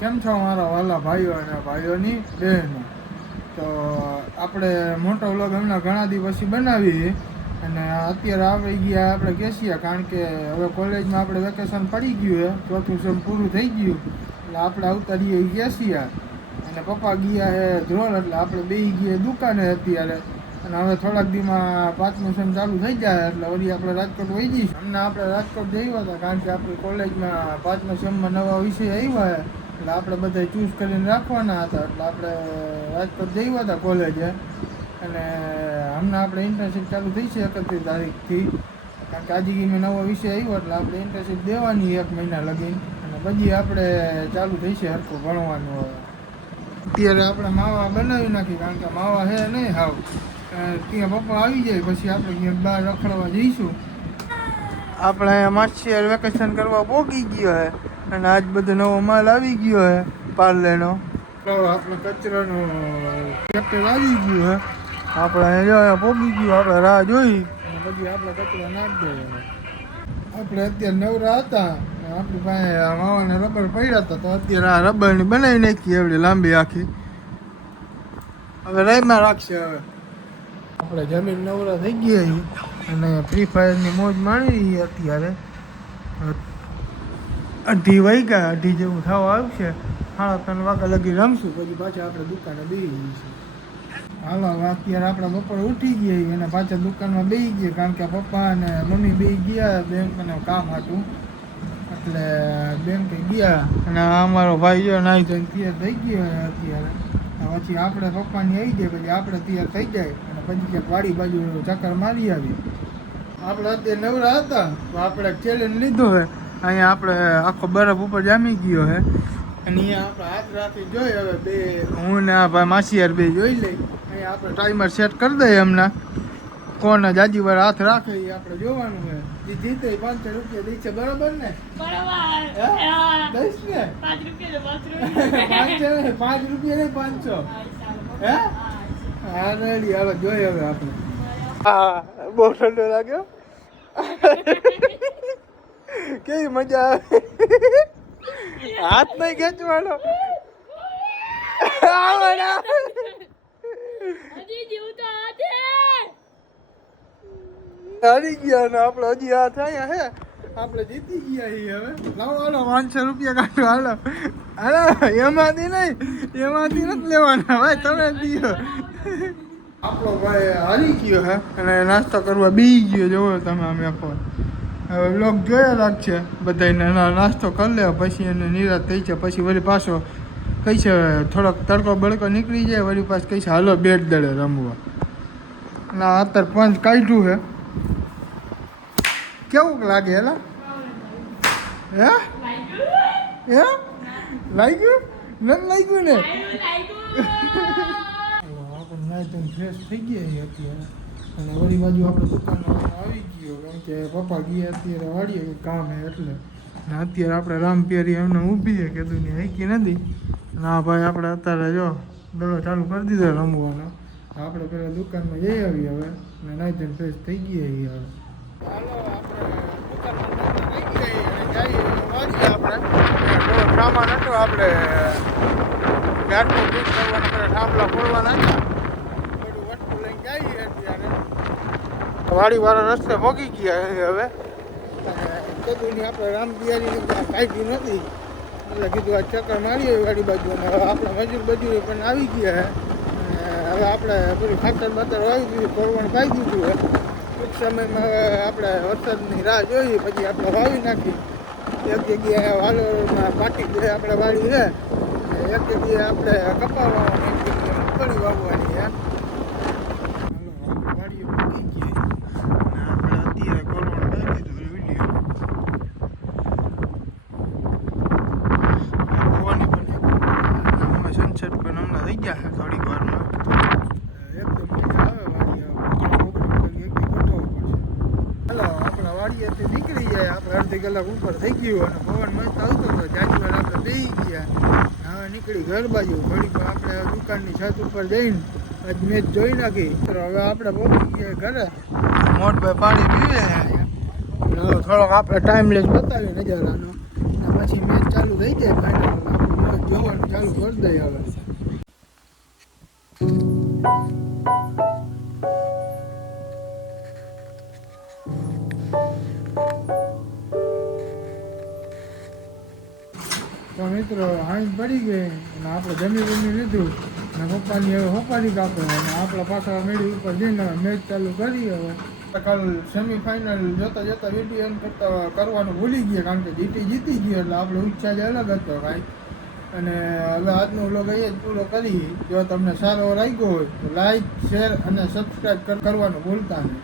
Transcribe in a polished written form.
કેમ છો મારા વાલા ભાઈઓ અને ભાઈઓની બહેનો? તો આપણે મોટો વ્લોગ હમણાં ઘણા દિવસ પછી બનાવીએ અને અત્યારે આવી ગયા આપણે કેશિયા, કારણ કે હવે કોલેજમાં આપણે વેકેશન પડી ગયું છે, ચોથું સેમ પૂરું થઈ ગયું એટલે આપણે આવતા રહીએ કેશિયા અને પપ્પા ગયા છે ધ્રોલ, એટલે આપણે બેસી ગયા દુકાને અત્યારે. અને હવે થોડાક દીમાં પાંચમું સેમ ચાલુ થઈ જાય એટલે વળી આપણે રાજકોટ વહી જઈશું. હમણાં આપણે રાજકોટ જઈ હતા કારણ કે આપણી કોલેજમાં પાંચમા સેમમાં નવા વિષય આવ્યા એટલે આપણે બધા ચૂઝ કરીને રાખવાના હતા, એટલે આપણે રાજકોટ જઈ હતા કોલેજે. અને હમણાં આપણે ઇન્ટર્નશીપ ચાલુ થઈ છે 31 તારીખથી, કારણ કે આજે મેં નવો વિષય આવ્યો એટલે આપણે ઇન્ટર્નશીપ દેવાની 1 મહિના લગી અને પછી આપણે ચાલુ થઈ છે હરખું ભણવાનું. હવે અત્યારે આપણે માવા બનાવી નાખી કારણ કે માવા હે નહીં હાવ. ત્યાં પપ્પા આવી જાય પછી આપણે ક્યાંક બહાર રખડવા જઈશું. આપણે અહીંયા માછીયાર વેકેશન કરવા પોગી ગયો હે અને આજ બધો નવો માલ આવી ગયો હે પાર્લેનો. આપણે કચરાનું ટ્રેક્ટર આવી ગયું હે, આપણે અહીંયા પોગી ગયું, આપણે રાહ જોઈ અને પછી આપણે કચરો નાખી દઈએ. આપણે અત્યારે નવરા હતા આપણી પાસે માવાના રબર પડ્યા હતા, તો અત્યારે આ રબરની બનાવી નાખી એવડી લાંબી આખી. હવે રાઈમાં રાખશે. હવે આપણે જમીન નવરા થઈ ગયા અને ફ્રી ફાયરની મોજ માણી અત્યારે. 2:30 વાગ્યા, 2:30 જેવું થવા આવશે, 3:30 વાગ્યા લગી રમશું પછી પાછા આપણે દુકાને બેસી જઈશું. હાલો અત્યારે આપણે બપોરે ઉઠી ગયા અને પાછા દુકાનમાં બેસી ગયા કારણ કે પપ્પા અને મમ્મી બેસી ગયા બેંકનું કામ હતું એટલે બેંકે ગયા. અને અમારો ભાઈ જો નાઈ ધોઈને તૈયાર થઈ ગયો અત્યારે. પછી આપણે પપ્પાની આવી જાય પછી આપણે તૈયાર થઈ જાય અને પછી ક્યાંક વાડી બાજુ ચક્કર મારી આવી. આપણે અત્યારે નવરા હતા તો આપણે ચેલેન્જ લીધો છે. અહીંયા આપણે આખો બરફ ઉપર જામી ગયો છે અને અહીંયા આપણે હાથ રાખી જોઈ. હવે બે હું ને આ ભાઈ માસીયાર બે જોઈ લઈ. અહીંયા આપણે ટાઈમર સેટ કરી દઈએ હમણાં, કોને જાજી વાર હાથ રાખે એ આપણે જોવાનું છે. જે જીતે 500 રૂપિયા દઈ છે, બરોબર ને? દઈશ ને? 5 રૂપિયા નહીં 500. હે હા રેડી. હવે જોઈએ હવે આપણે. હા બહુ ઠંડો લાગ્યો. કેવી મજા આવે. હાથ નહીં ખેંચવાનો. હારી ગયા ને આપણે હજી હાથ આયા હે, આપણે જીતી ગયા છીએ. હવે લાવો હાલો 500 રૂપિયા કાઢો. હાલો હાલો, એમાંથી નહીં, એમાંથી નથી લેવાના ભાઈ, તમે દીધો. આપણો ભાઈ હારી ગયો હે અને નાસ્તો કરવા બેસી ગયો. જોવો તમે અમે આખો હવે બ્લોગ જોયા રાખશે બધાને. નાસ્તો કરી લે પછી એને નિરાશ થઈ છે, પછી વળી પાછો કઈ છે થોડોક તડકો બળકો નીકળી જાય વળી પાછું કઈ છે હાલો બેટ દડે રમવા. ના અત્યારે પંચ કાઢ્યું છે. કેવું લાગે હેલા? હે હે લાગ્યું? નથી લાગ્યું ને? આપણે ફ્રેશ થઈ ગયા અત્યારે અને વળી બાજુ આપણે દુકાનમાં આવી ગયો કારણ કે પપ્પા ગયા અત્યારે વાળીએ કામ હે એટલે. ને અત્યારે આપણે રામપિયારી એમને ઊભી છે કે દુનિયા હાઈકી નથી. ના ભાઈ આપણે અત્યારે જો દડો ચાલુ કરી દીધો રમવાનો. આપણે પેલા દુકાનમાં જઈ આવીએ હવે અને નાઈ ફ્રેશ થઈ ગયા હવે. હાલો આપણે સામાન હતો આપણે ગાંઠનું ફિટ કરવાના પેલા થાંભલા ફોડવાના હતા, બધું વસ્તુ લઈને જઈએ અત્યારે. વાડીવાળા રસ્તે ભોગી ગયા હવે કદુની આપણે રામપિયારીની કાઢી નથી એટલે કીધું આ ચક્કર મારી આવી વાડી બાજુ. અને હવે આપણે મજૂરી પણ આવી ગયા હવે આપણે બધું ખાતર બાતર વાવી દીધું, કોરવણ પાઈ દીધું હોય. ટૂંક સમયમાં હવે આપણે વરસાદની રાહ જોઈએ પછી આપણે વાવી નાખી. એક જગ્યાએ વાલોરમાં પાટી જે આપણે વાડી છે, એક જગ્યાએ આપણે કપા વાવવાની, એક જગ્યાએ મગફળી વાવવાની છે. વાડીએ મૂકી ગઈ અને આપણે અત્યારે કોરવણ પાઈ દીધું વિડીયો. પવાની પણ હમણાં સનસેટ પણ હમણાં થઈ ગયા છે થોડીક વારમાં. એકદમ મજા આવે વાડી આપણા વાડીએથી નીકળી જાય આપણે અડધી કલાક ઉપર થઈ ગયું અને પવન મસ્ત આવતો હતો. જાજી વાર આપણે બેસી ગયા, હવે નીકળી ઘર બાજુ. ઘડી પણ આપણે દુકાનની છત ઉપર જઈને આજ મેચ જોઈ નાખી. હવે આપણે પહોંચી ગયા ઘરે. મોટભાઈ પાણી પીવે થોડોક આપણે ટાઈમલેસ બતાવીએ નજારાનો અને પછી મેચ ચાલુ થઈ જાય ફાઇનલ. આપણે મેચ ચાલુ કરી દઈએ હવે. તો મિત્રો હાંજ પડી ગઈ અને આપણે જમી લીધું અને પપ્પાની હવે હોપારી કાપે અને આપણે પાછા મેળી ઉપર જઈને મેચ ચાલુ કરી. હવે કાલ સેમીફાઇનલ જોતા વિડીયો એમ કરવાનું ભૂલી ગયા કારણ કે જીતી ગયો એટલે આપણો ઉત્સાહ જ અલગ હતો કાંઈ. અને હવે આજનો વ્લોગ અહીંયા જ પૂરો કરી. જો તમને સારો લાગ્યો હોય તો લાઈક શેર અને સબસ્ક્રાઈબ કરવાનું ભૂલતા નહીં.